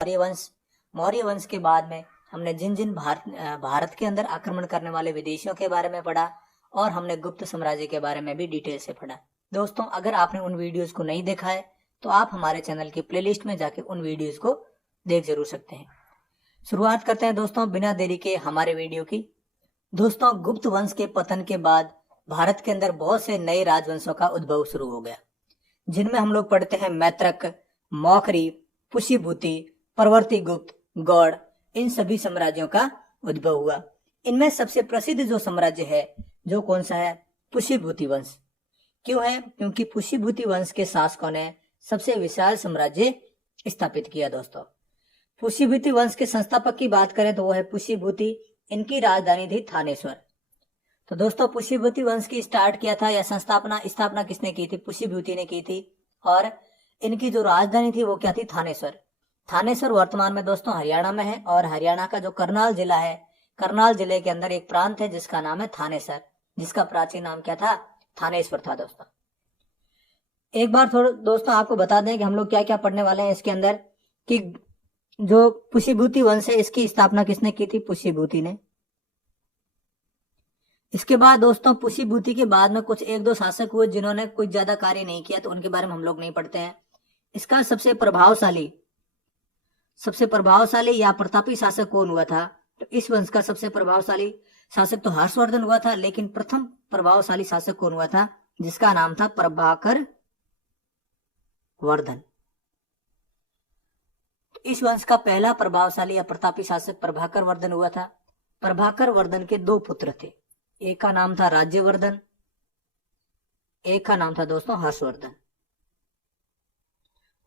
मौर्य वंश। मौर्य वंश के बाद में हमने जिन जिन भारत के अंदर आक्रमण करने वाले विदेशियों के बारे में पढ़ा और हमने गुप्त साम्राज्य के बारे में भी डिटेल से पढ़ा। दोस्तों, अगर आपने उन वीडियोस को नहीं देखा है तो आप हमारे चैनल की प्लेलिस्ट में जाके उन वीडियोस को देख जरूर सकते हैं। शुरुआत करते हैं दोस्तों बिना देरी के हमारे वीडियो की। दोस्तों, गुप्त वंश के पतन के बाद भारत के अंदर बहुत से नए राजवंशों का उद्भव शुरू हो गया, जिनमें हम लोग पढ़ते हैं मैत्रक, मौखरी, पुष्यभूति, परवर्ती गुप्त, गौड़। इन सभी साम्राज्यों का उद्भव हुआ। इनमें सबसे प्रसिद्ध जो साम्राज्य है जो कौन सा है? पुष्यभूति वंश। क्यों है? क्योंकि पुष्यभूति वंश के शासकों ने सबसे विशाल साम्राज्य स्थापित किया। दोस्तों, पुष्यभूति वंश के संस्थापक की बात करें तो वो है पुष्यभूति। इनकी राजधानी थी थानेश्वर। तो दोस्तों, पुष्यभूति वंश की स्टार्ट किया था या स्थापना किसने की थी? पुष्यभूति ने की थी। और इनकी जो राजधानी थी वो क्या थी? थानेश्वर। थानेश्वर वर्तमान में दोस्तों हरियाणा में है और हरियाणा का जो करनाल जिला है, करनाल जिले के अंदर एक प्रांत है जिसका नाम है थानेसर, जिसका प्राचीन नाम क्या था? थानेश्वर था। दोस्तों, एक बार थोड़ा दोस्तों आपको बता दें कि हम लोग क्या क्या पढ़ने वाले हैं इसके अंदर, कि जो पुष्यभूति वंश है इसकी स्थापना किसने की थी? पुष्यभूति ने। इसके बाद दोस्तों पुष्यभूति के बाद में कुछ एक दो शासक हुए जिन्होंने कुछ ज्यादा कार्य नहीं किया, तो उनके बारे में हम लोग नहीं पढ़ते हैं। इसका सबसे प्रभावशाली या प्रतापी शासक कौन हुआ था? तो इस वंश का सबसे प्रभावशाली शासक तो हर्षवर्धन हुआ था, लेकिन प्रथम प्रभावशाली शासक कौन हुआ था? जिसका नाम था प्रभाकर वर्धन। तो इस वंश का पहला प्रभावशाली या प्रतापी शासक प्रभाकर वर्धन हुआ था। प्रभाकर वर्धन के दो पुत्र थे, एक का नाम था राज्यवर्धन, एक का नाम था दोस्तों हर्षवर्धन,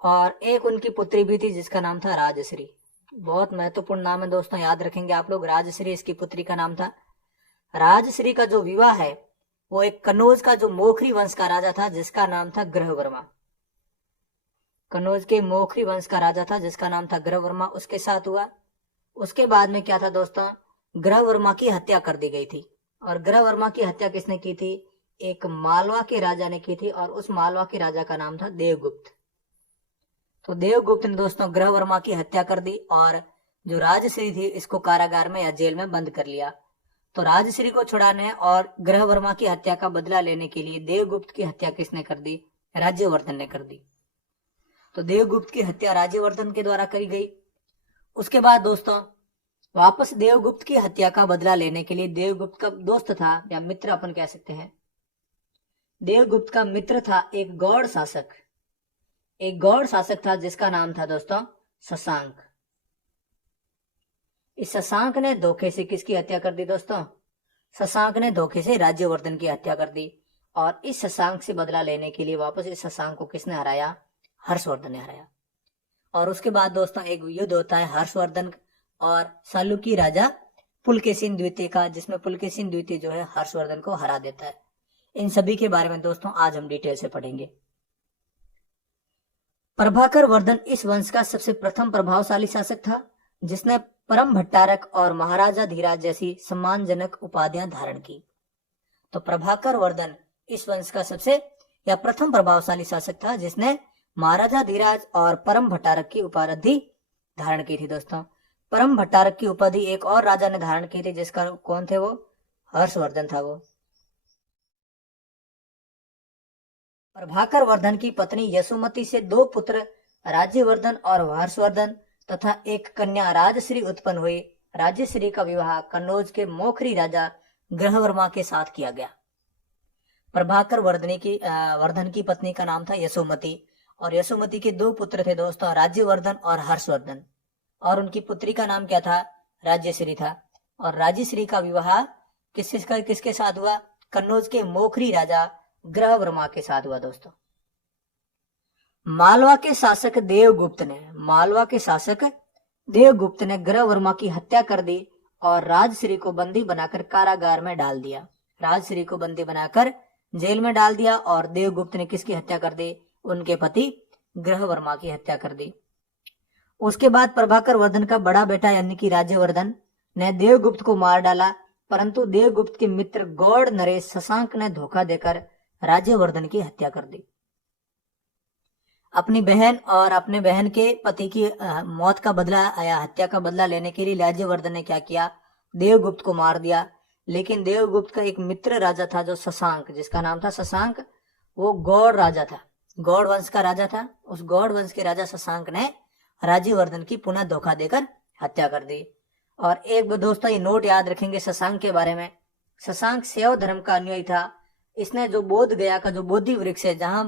और एक उनकी पुत्री भी थी जिसका नाम था राजश्री। बहुत महत्वपूर्ण नाम है दोस्तों, याद रखेंगे आप लोग। राजश्री इसकी पुत्री का नाम था। राजश्री का जो विवाह है वो एक कन्नौज का जो मोखरी वंश का राजा था जिसका नाम था ग्रहवर्मा। कन्नौज के मोखरी वंश का राजा था जिसका नाम था ग्रहवर्मा, उसके साथ हुआ। उसके बाद में क्या था दोस्तों? ग्रहवर्मा की हत्या कर दी गई थी। और ग्रहवर्मा की हत्या किसने की थी? एक मालवा के राजा ने की थी, और उस मालवा के राजा का नाम था देवगुप्त। तो देवगुप्त ने दोस्तों ग्रहवर्मा की हत्या कर दी और जो राजश्री थी इसको कारागार में या जेल में बंद कर लिया। तो राजश्री को छुड़ाने और ग्रहवर्मा की हत्या का बदला लेने के लिए देवगुप्त की हत्या किसने कर दी? राज्यवर्धन ने कर दी। तो देवगुप्त की हत्या राज्यवर्धन के द्वारा करी गई। उसके बाद दोस्तों वापस देवगुप्त की हत्या का बदला लेने के लिए देवगुप्त का दोस्त था या मित्र अपन कह सकते हैं, देवगुप्त का मित्र था एक गौड़ शासक था जिसका नाम था दोस्तों शशांक। इस शशांक ने धोखे से किसकी हत्या कर दी दोस्तों? शशांक ने धोखे से राज्यवर्धन की हत्या कर दी। और इस शशांक से बदला लेने के लिए वापस इस शशांक को किसने हराया? हर्षवर्धन ने हराया। और उसके बाद दोस्तों एक युद्ध होता है हर्षवर्धन और सालुकी राजा पुलकेशिन द्वितीय का, जिसमें पुलकेशिन द्वितीय जो है हर्षवर्धन को हरा देता है। इन सभी के बारे में दोस्तों आज हम डिटेल से पढ़ेंगे। प्रभाकर वर्धन इस वंश का सबसे प्रथम प्रभावशाली शासक था जिसने परम भट्टारक और महाराजा धीराज जैसी सम्मानजनक उपाधियां धारण की। तो प्रभाकर वर्धन इस वंश का सबसे या प्रथम प्रभावशाली शासक था जिसने महाराजा धीराज और परम भट्टारक की उपाधि धारण की थी। दोस्तों, परम भट्टारक की उपाधि एक और राजा ने धारण की थी, जिसका कौन थे? वो हर्षवर्धन था। वो प्रभाकर वर्धन की पत्नी यशोमती से दो पुत्र राज्यवर्धन और हर्षवर्धन तथा एक कन्या राजश्री उत्पन्न हुई। राजश्री का विवाह कन्नौज के मोखरी राजा ग्रहवर्मा के साथ किया गया। प्रभाकर वर्धन की पत्नी का नाम था यशोमती, और यशोमती के दो पुत्र थे दोस्तों, राज्यवर्धन और हर्षवर्धन, और उनकी पुत्री का नाम क्या था? राजश्री था। और राजश्री का विवाह किसके साथ हुआ? कन्नौज के मोखरी राजा ग्रहवर्मा के साथ हुआ। दोस्तों, मालवा के शासक देवगुप्त ने ग्रहवर्मा की हत्या कर दी और राजश्री को बंदी बनाकर कारागार में डाल दिया। राजश्री को बंदी बनाकर जेल में डाल दिया और देवगुप्त ने किसकी हत्या कर दी? उनके पति ग्रहवर्मा की हत्या कर दी। उसके बाद प्रभाकर वर्धन का बड़ा बेटा यानी कि राज्यवर्धन ने देवगुप्त को मार डाला, परंतु देवगुप्त के मित्र गौड़ नरेश शशांक ने धोखा देकर राज्यवर्धन की हत्या कर दी। अपनी बहन और अपने बहन के पति की मौत का बदला या हत्या का बदला लेने के लिए राज्यवर्धन ने क्या किया, देवगुप्त को मार दिया। लेकिन देवगुप्त का एक मित्र राजा था जो शशांक, जिसका नाम था शशांक, वो गौड़ राजा था, गौड़ वंश का राजा था। उस गौड़ वंश के राजा शशांक ने राज्यवर्धन की पुनः धोखा देकर हत्या कर दी। और एक दोस्तों ये नोट याद रखेंगे शशांक के बारे में, शशांक शैव धर्म का अनुयायी था। इसने जो बोध गया का जो बोधि वृक्ष है, जहां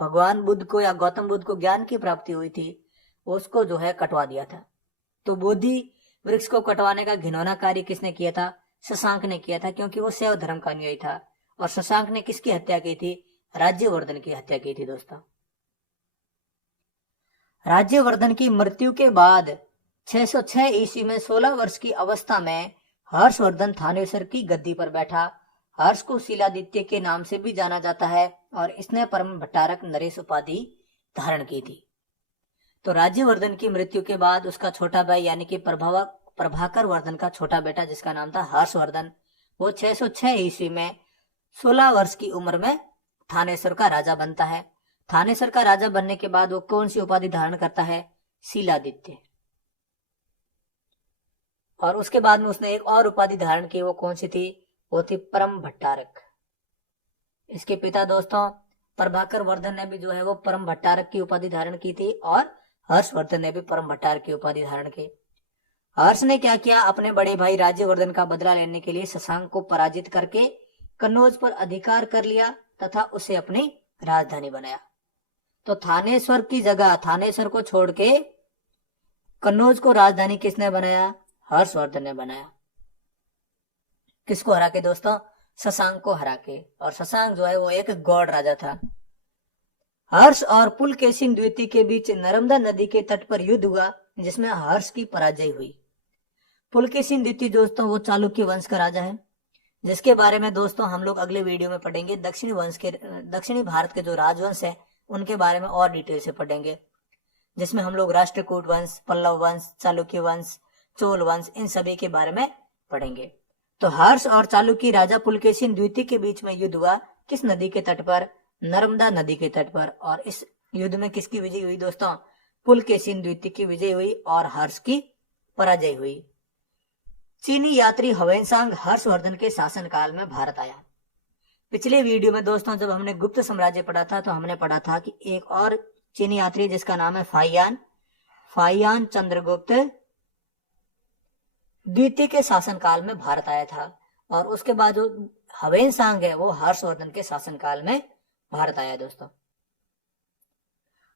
भगवान बुद्ध को या गौतम बुद्ध को ज्ञान की प्राप्ति हुई थी, उसको जो है कटवा दिया था। तो बोधि वृक्ष को कटवाने का घिनौना कार्य किसने किया था? शशांक ने किया था, क्योंकि वो शैव धर्म का अनुयायी था। और शशांक ने किसकी हत्या की थी? राज्यवर्धन की हत्या की थी दोस्तों। राज्यवर्धन की मृत्यु के बाद 606 ईस्वी में 16 वर्ष की अवस्था में हर्षवर्धन थानेसर की गद्दी पर बैठा। हर्ष को शिलादित्य के नाम से भी जाना जाता है और इसने परम भट्टारक नरेश उपाधि धारण की थी। तो राज्यवर्धन की मृत्यु के बाद उसका छोटा भाई यानी कि प्रभाकर वर्धन का छोटा बेटा जिसका नाम था हर्षवर्धन, वो 606 ईस्वी में 16 वर्ष की उम्र में थानेसर का राजा बनता है। थानेसर का राजा बनने के बाद वो कौन सी उपाधि धारण करता है? शिलादित्य। और उसके बाद में उसने एक और उपाधि धारण की, वो कौन सी थी? वो थी परम भट्टारक। इसके पिता दोस्तों प्रभाकर वर्धन ने भी जो है वो परम भट्टारक की उपाधि धारण की थी और हर्षवर्धन ने भी परम भट्टारक की उपाधि धारण की। हर्ष ने क्या किया? अपने बड़े भाई राज्यवर्धन का बदला लेने के लिए शशांक को पराजित करके कन्नौज पर अधिकार कर लिया तथा उसे अपनी राजधानी बनाया। तो थानेश्वर की जगह, थानेश्वर को छोड़ के कन्नौज को राजधानी किसने बनाया? हर्षवर्धन ने बनाया। किसको हरा के दोस्तों? शशांक को हरा के। और शशांक जो है वो एक गौड़ राजा था। हर्ष और पुलकेशिन द्वितीय के बीच नर्मदा नदी के तट पर युद्ध हुआ जिसमें हर्ष की पराजय हुई। पुलकेशिन द्वितीय दोस्तों वो चालुक्य वंश का राजा है, जिसके बारे में दोस्तों हम लोग अगले वीडियो में पढ़ेंगे। दक्षिणी भारत के जो राजवंश है उनके बारे में और डिटेल से पढ़ेंगे, जिसमें हम लोग राष्ट्रकूट वंश, पल्लव वंश, चालुक्य वंश, चोल वंश, इन सभी के बारे में पढ़ेंगे। तो हर्ष और चालुक्य राजा पुलकेशिन द्वितीय के बीच में युद्ध हुआ। किस नदी के तट पर? नर्मदा नदी के तट पर। और इस युद्ध में किसकी विजय हुई दोस्तों? पुलकेशिन द्वितीय की विजय हुई और हर्ष की पराजय हुई। चीनी यात्री ह्वेनसांग हर्षवर्धन के शासनकाल में भारत आया। पिछले वीडियो में दोस्तों जब हमने गुप्त साम्राज्य पढ़ा था तो हमने पढ़ा था कि एक और चीनी यात्री जिसका नाम है फाहियान चंद्रगुप्त द्वितीय के शासनकाल में भारत आया था। और उसके बाद जो ह्वेनसांग है वो हर्षवर्धन के शासनकाल में भारत आया दोस्तों।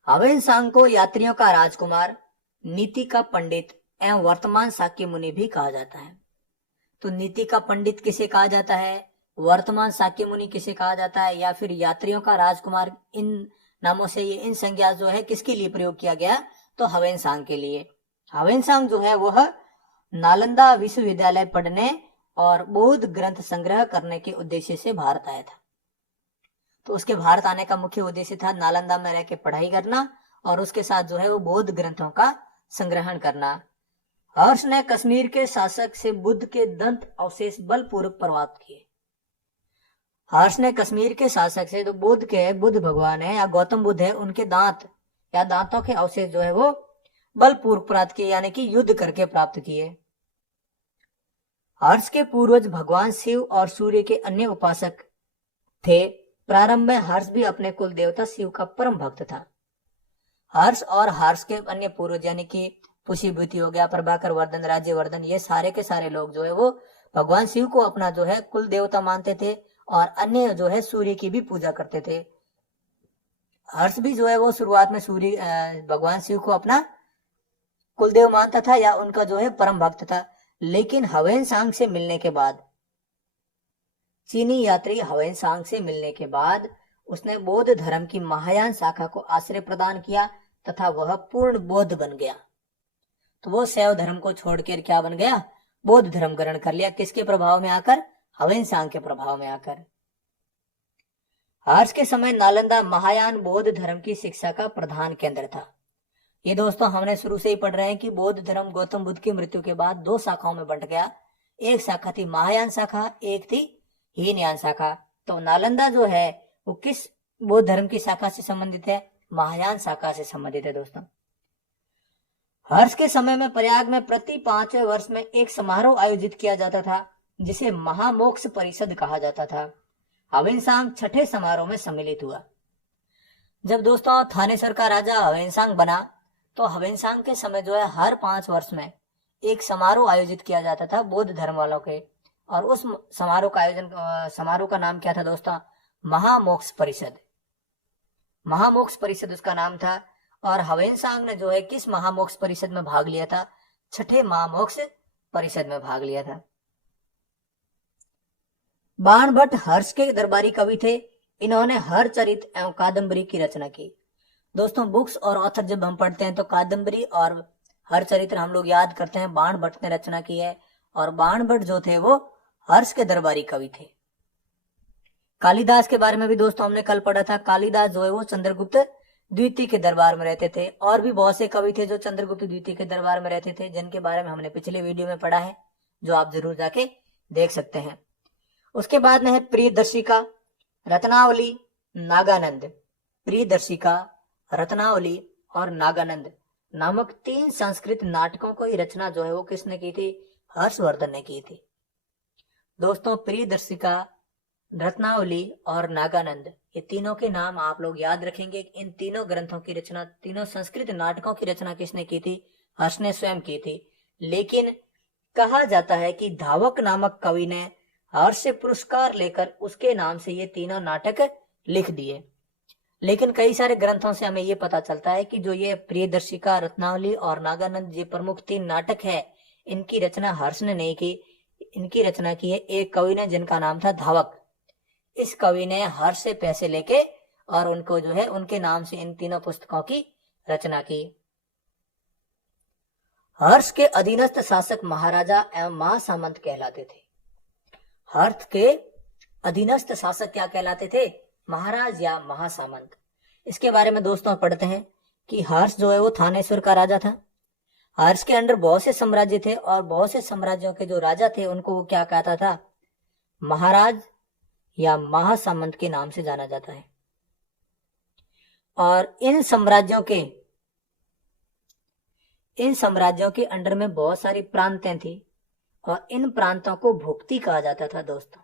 ह्वेनसांग को यात्रियों का राजकुमार, नीति का पंडित एवं वर्तमान शाक्य मुनि भी कहा जाता है। तो नीति का पंडित किसे कहा जाता है? वर्तमान शाक्य मुनि किसे कहा जाता है? या फिर यात्रियों का राजकुमार, इन नामों से ये इन संज्ञा जो है किसके लिए प्रयोग किया गया? तो ह्वेनसांग के लिए। ह्वेनसांग जो है वह नालंदा विश्वविद्यालय पढ़ने और बौद्ध ग्रंथ संग्रह करने के उद्देश्य से भारत आया था। तो उसके भारत आने का मुख्य उद्देश्य था नालंदा में रह के पढ़ाई करना और उसके साथ जो है वो बौद्ध ग्रंथों का संग्रहण करना। हर्ष ने कश्मीर के शासक से बुद्ध के दंत अवशेष बलपूर्वक प्राप्त किए। हर्ष ने कश्मीर के शासक से, जो बुद्ध भगवान है या गौतम बुद्ध है, उनके दांत या दांतों के अवशेष जो है वो बलपूर्वक प्राप्त किए, यानी कि युद्ध करके प्राप्त किए। हर्ष के पूर्वज भगवान शिव और सूर्य के अन्य उपासक थे। प्रारंभ में हर्ष भी अपने कुल देवता शिव का परम भक्त था। हर्ष और हर्ष के अन्य पूर्वज यानी कि पुष्यभूति हो गया, प्रभाकर वर्धन, राज्यवर्धन, ये सारे के सारे लोग जो है वो भगवान शिव को अपना जो है कुल देवता मानते थे और अन्य जो है सूर्य की भी पूजा करते थे। हर्ष भी जो है वो शुरुआत में सूर्य भगवान शिव को अपना कुलदेव मानता था या उनका जो है परम भक्त था। लेकिन ह्वेनसांग से मिलने के बाद, चीनी यात्री ह्वेनसांग से मिलने के बाद उसने बौद्ध धर्म की महायान शाखा को आश्रय प्रदान किया तथा वह पूर्ण बौद्ध बन गया। तो वो शैव धर्म को छोड़कर क्या बन गया? बौद्ध धर्म ग्रहण कर लिया। किसके प्रभाव में आकर? ह्वेनसांग के प्रभाव में आकर। हर्ष के समय नालंदा महायान बौद्ध धर्म की शिक्षा का प्रधान केंद्र था। ये दोस्तों हमने शुरू से ही पढ़ रहे हैं कि बौद्ध धर्म गौतम बुद्ध की मृत्यु के बाद दो शाखाओं में बंट गया। एक शाखा थी महायान शाखा, एक थी हीनयान शाखा। तो नालंदा जो है वो किस बौद्ध धर्म की शाखा से संबंधित है? महायान शाखा से संबंधित है दोस्तों। हर्ष के समय में प्रयाग में प्रति 5वें वर्ष में एक समारोह आयोजित किया जाता था जिसे महामोक्ष परिषद कहा जाता था। हवेनसांग छठे समारोह में सम्मिलित हुआ। जब दोस्तों थानेसर का राजा हवेनसांग बना तो हवेनसांग के समय जो है हर 5 वर्ष में एक समारोह आयोजित किया जाता था बौद्ध धर्म वालों के, और उस समारोह का नाम क्या था दोस्तों? महामोक्ष परिषद। महामोक्ष परिषद उसका नाम था। और हवेनसांग ने जो है किस महामोक्ष परिषद में भाग लिया था? छठे महामोक्ष परिषद में भाग लिया था। बाणभट्ट हर्ष के दरबारी कवि थे। इन्होंने हरचरित एवं कादम्बरी की रचना की। दोस्तों बुक्स और ऑथर जब हम पढ़ते हैं तो कादम्बरी और हरचरित्र हम लोग याद करते हैं बाणभट्ट ने रचना की है, और बाणभट्ट जो थे वो हर्ष के दरबारी कवि थे। कालिदास के बारे में भी दोस्तों हमने कल पढ़ा था। कालिदास जो है वो चंद्रगुप्त द्वितीय के दरबार में रहते थे, और भी बहुत से कवि थे जो चंद्रगुप्त द्वितीय के दरबार में रहते थे, जिनके बारे में हमने पिछले वीडियो में पढ़ा है, जो आप जरूर जाके देख सकते हैं। उसके बाद में है प्रियदर्शिका, रत्नावली, नागानंद। प्रियदर्शिका, रत्नावली और नागानंद नामक 3 संस्कृत नाटकों की रचना जो है वो किसने की थी? हर्षवर्धन ने की थी। दोस्तों प्रियदर्शिका, रत्नावली और नागानंद, ये तीनों के नाम आप लोग याद रखेंगे। इन तीनों ग्रंथों की रचना, तीनों संस्कृत नाटकों की रचना किसने की थी? हर्ष ने स्वयं की थी। लेकिन कहा जाता है कि धावक नामक कवि ने हर्ष से पुरस्कार लेकर उसके नाम से ये तीनों नाटक लिख दिए। लेकिन कई सारे ग्रंथों से हमें ये पता चलता है कि जो ये प्रियदर्शिका, रत्नावली और नागानंद, ये प्रमुख 3 नाटक है, इनकी रचना हर्ष ने नहीं की। इनकी रचना की है एक कवि ने जिनका नाम था धावक। इस कवि ने हर्ष से पैसे लेके और उनको जो है उनके नाम से इन तीनों पुस्तकों की रचना की। हर्ष के अधीनस्थ शासक महाराजा एवं महासामंत कहलाते थे। हर्ष के अधीनस्थ शासक क्या कहलाते थे? महाराज या महासामंत। इसके बारे में दोस्तों पढ़ते हैं कि हर्ष जो है वो थानेश्वर का राजा था। हर्ष के अंडर बहुत से साम्राज्य थे, और बहुत से साम्राज्यों के जो राजा थे उनको वो क्या कहता था? महाराज या महासामंत के नाम से जाना जाता है। और इन साम्राज्यों के अंडर में बहुत सारी प्रांतें थी, और इन प्रांतों को भुक्ति कहा जाता था दोस्तों।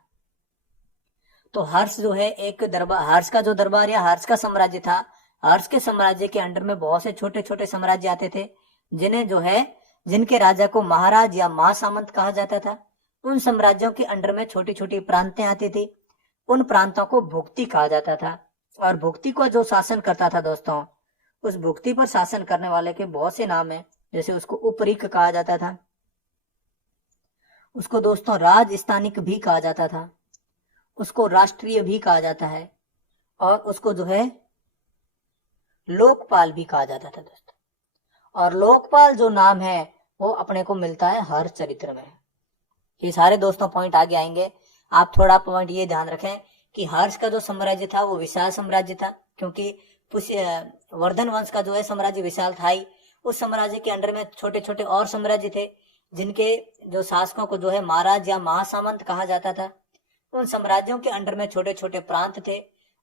तो हर्ष जो है एक दरबार, हर्ष का जो दरबार या हर्ष का साम्राज्य था, हर्ष के साम्राज्य के अंडर में बहुत से छोटे छोटे साम्राज्य आते थे, जिन्हें जो है जिनके राजा को महाराज या महासामंत कहा जाता था। उन साम्राज्यों के अंडर में छोटी छोटी प्रांतें आती थी। उन प्रांतों को भुक्ति कहा जाता था। और भुक्ति को जो शासन करता था दोस्तों, उस भुक्ति पर शासन करने वाले के बहुत से नाम हैं। जैसे उसको उपरीक कहा जाता था, उसको दोस्तों राजस्थानिक भी कहा जाता था, उसको राष्ट्रीय भी कहा जाता है, और उसको जो है लोकपाल भी कहा जाता था दोस्तों। और लोकपाल जो नाम है वो अपने को मिलता है हरचरित्र में। ये सारे दोस्तों पॉइंट आगे आएंगे। आप थोड़ा पॉइंट ये ध्यान रखें कि हर्ष का जो साम्राज्य था वो विशाल साम्राज्य था, क्योंकि वर्धन वंश का जो है साम्राज्य विशाल था ही। उस साम्राज्य के अंडर में छोटे छोटे और साम्राज्य थे, जिनके जो शासकों को जो है महाराज या महासामंत कहा जाता था। उन साम्राज्यों के अंडर में छोटे छोटे प्रांत थे,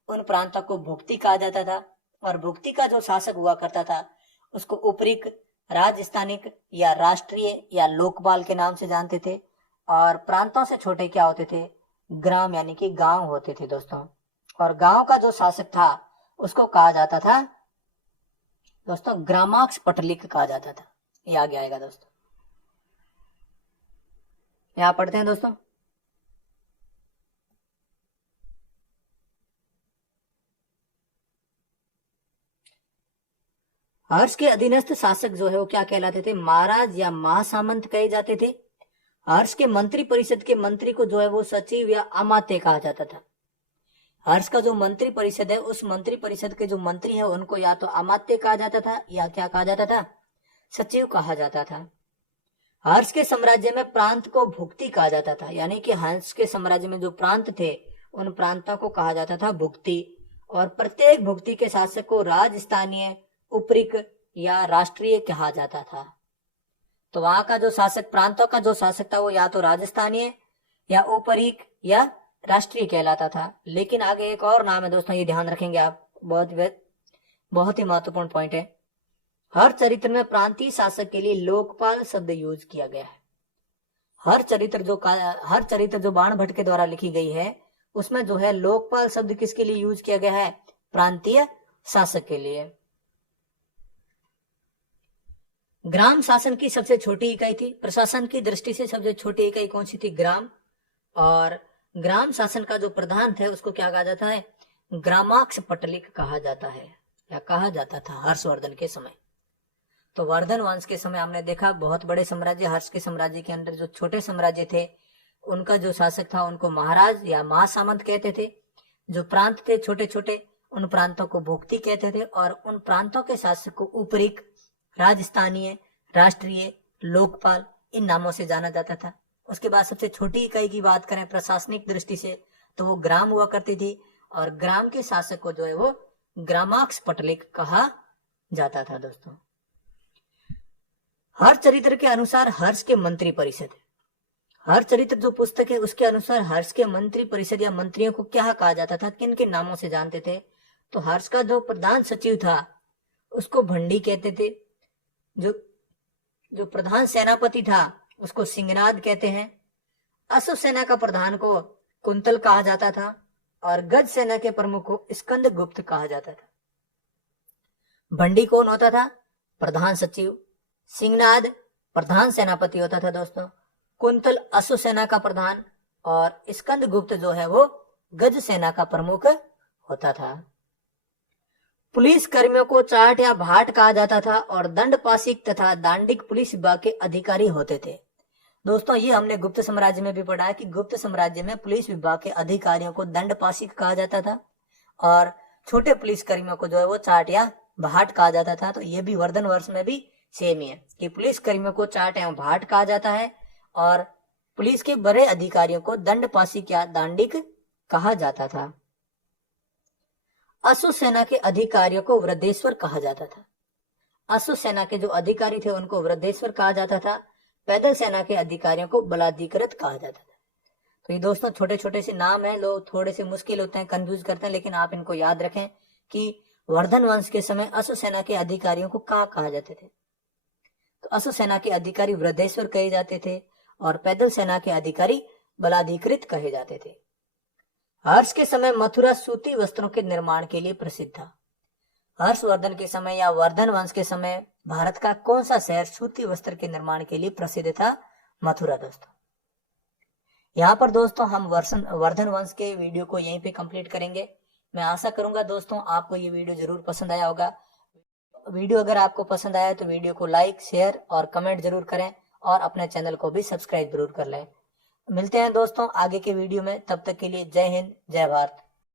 उन प्रांतों को भुक्ति कहा जाता था। और भुक्ति का जो शासक हुआ करता था उसको उपरीक, राजस्थानिक या राष्ट्रीय या लोकपाल के नाम से जानते थे। और प्रांतों से छोटे क्या होते थे? ग्राम यानी कि गांव होते थे दोस्तों। और गांव का जो शासक था उसको कहा जाता था दोस्तों ग्रामाक्ष पटलिक कहा जाता था। ये आगे आएगा दोस्तों, यहां पढ़ते हैं दोस्तों। हर्ष के अधीनस्थ शासक जो है वो क्या कहलाते थे? महाराज या महासामंत कहे जाते थे। हर्ष के मंत्री परिषद के मंत्री को जो है वो सचिव या अमात्य कहा जाता था। हर्ष का जो मंत्री परिषद है, उस मंत्री परिषद के जो मंत्री है उनको या तो अमात्य कहा जाता था या क्या कहा जाता था? सचिव कहा जाता था। हर्ष के साम्राज्य में प्रांत को भुक्ति कहा जाता था, यानी कि हर्ष के साम्राज्य में जो प्रांत थे उन प्रांतों को कहा जाता था भुक्ति। और प्रत्येक भुक्ति के शासक को राजस्थानीय, उपरीक या राष्ट्रीय कहा जाता था। तो वहां का जो शासक, प्रांतों का जो शासक था वो या तो राजस्थानीय या उपरीक या राष्ट्रीय कहलाता था। लेकिन आगे एक और नाम है दोस्तों, ये ध्यान रखेंगे आप, बहुत बहुत ही महत्वपूर्ण पॉइंट है। हर चरित्र में प्रांतीय शासक के लिए लोकपाल शब्द यूज किया गया है। हर चरित्र जो बाण भट्ट के द्वारा लिखी गई है उसमें जो है लोकपाल शब्द किसके लिए यूज किया गया है? प्रांतीय शासक के लिए। ग्राम शासन की सबसे छोटी इकाई थी। प्रशासन की दृष्टि से सबसे छोटी इकाई कौन सी थी? ग्राम। और ग्राम शासन का जो प्रधान थे उसको क्या कहा जाता है? ग्रामाक्ष पटलिक कहा जाता है, या कहा जाता था हर्षवर्धन के समय। तो वर्धन वंश के समय हमने देखा बहुत बड़े साम्राज्य, हर्ष के साम्राज्य के अंदर जो छोटे साम्राज्य थे उनका जो शासक था उनको महाराज या महासामंत कहते थे। जो प्रांत थे छोटे छोटे उन प्रांतों को भोक्ती कहते थे, और उन प्रांतों के शासक को उपरिक, राजस्थानीय, राष्ट्रीय, लोकपाल इन नामों से जाना जाता था। उसके बाद सबसे छोटी इकाई की बात करें प्रशासनिक दृष्टि से तो वो ग्राम हुआ करती थी, और ग्राम के शासक को जो है वो ग्रामाक्ष पटलिक कहा जाता था। दोस्तों हर चरित्र के अनुसार हर्ष के मंत्री परिषद, हर चरित्र जो पुस्तक है उसके अनुसार हर्ष के मंत्री परिषद या मंत्रियों को क्या कहा जाता था, किन किन नामों से जानते थे? तो हर्ष का जो प्रधान सचिव था उसको भंडी कहते थे, जो प्रधान सेनापति था उसको सिंहनाद कहते हैं, अश्व सेना का प्रधान को कुंतल कहा जाता था, और गज सेना के प्रमुख को स्कंद गुप्त कहा जाता था। भंडी कौन होता था? प्रधान सचिव। सिंहनाद प्रधान सेनापति होता था दोस्तों। कुंतल अश्व सेना का प्रधान, और स्कंद गुप्त जो है वो गज सेना का प्रमुख होता था। पुलिस कर्मियों को चाट या भाट कहा जाता था, और दंडपाशिक तथा दांडिक पुलिस विभाग के अधिकारी होते थे। दोस्तों ये हमने गुप्त साम्राज्य में भी पढ़ा है कि गुप्त साम्राज्य में पुलिस विभाग के अधिकारियों को दंडपाशिक कहा जाता था, और छोटे पुलिस कर्मियों को जो है वो चाट या भाट कहा जाता था। तो ये भी वर्धन वर्ष में भी सेम ही है कि पुलिस कर्मियों को चाट या भाट कहा जाता है, और पुलिस के बड़े अधिकारियों को दंडपाशिक या दांडिक कहा जाता था। अश्व सेना के अधिकारियों को वृद्धेश्वर कहा जाता था। अश्व सेना के जो अधिकारी थे उनको वृद्धेश्वर कहा जाता था। पैदल सेना के अधिकारियों को बलाधिकृत कहा जाता था। तो ये दोस्तों छोटे छोटे से नाम है, लोग थोड़े से मुश्किल होते हैं, कंफ्यूज करते हैं, लेकिन आप इनको याद रखें कि वर्धन वंश के समय अश्व सेना के अधिकारियों को कहा जाते थे? तो अश्व सेना के अधिकारी वृद्धेश्वर कहे जाते थे, और पैदल सेना के अधिकारी बलाधिकृत कहे जाते थे। हर्ष के समय मथुरा सूती वस्त्रों के निर्माण के लिए प्रसिद्ध था। हर्षवर्धन के समय या वर्धन वंश के समय भारत का कौन सा शहर सूती वस्त्र के निर्माण के लिए प्रसिद्ध था? मथुरा। दोस्तों यहाँ पर दोस्तों हम वर्धन वंश के वीडियो को यहीं पे कंप्लीट करेंगे। मैं आशा करूंगा दोस्तों आपको ये वीडियो जरूर पसंद आया होगा। वीडियो अगर आपको पसंद आया तो वीडियो को लाइक, शेयर और कमेंट जरूर करें, और अपने चैनल को भी सब्सक्राइब जरूर कर लें। मिलते हैं दोस्तों आगे के वीडियो में, तब तक के लिए जय हिंद, जय भारत।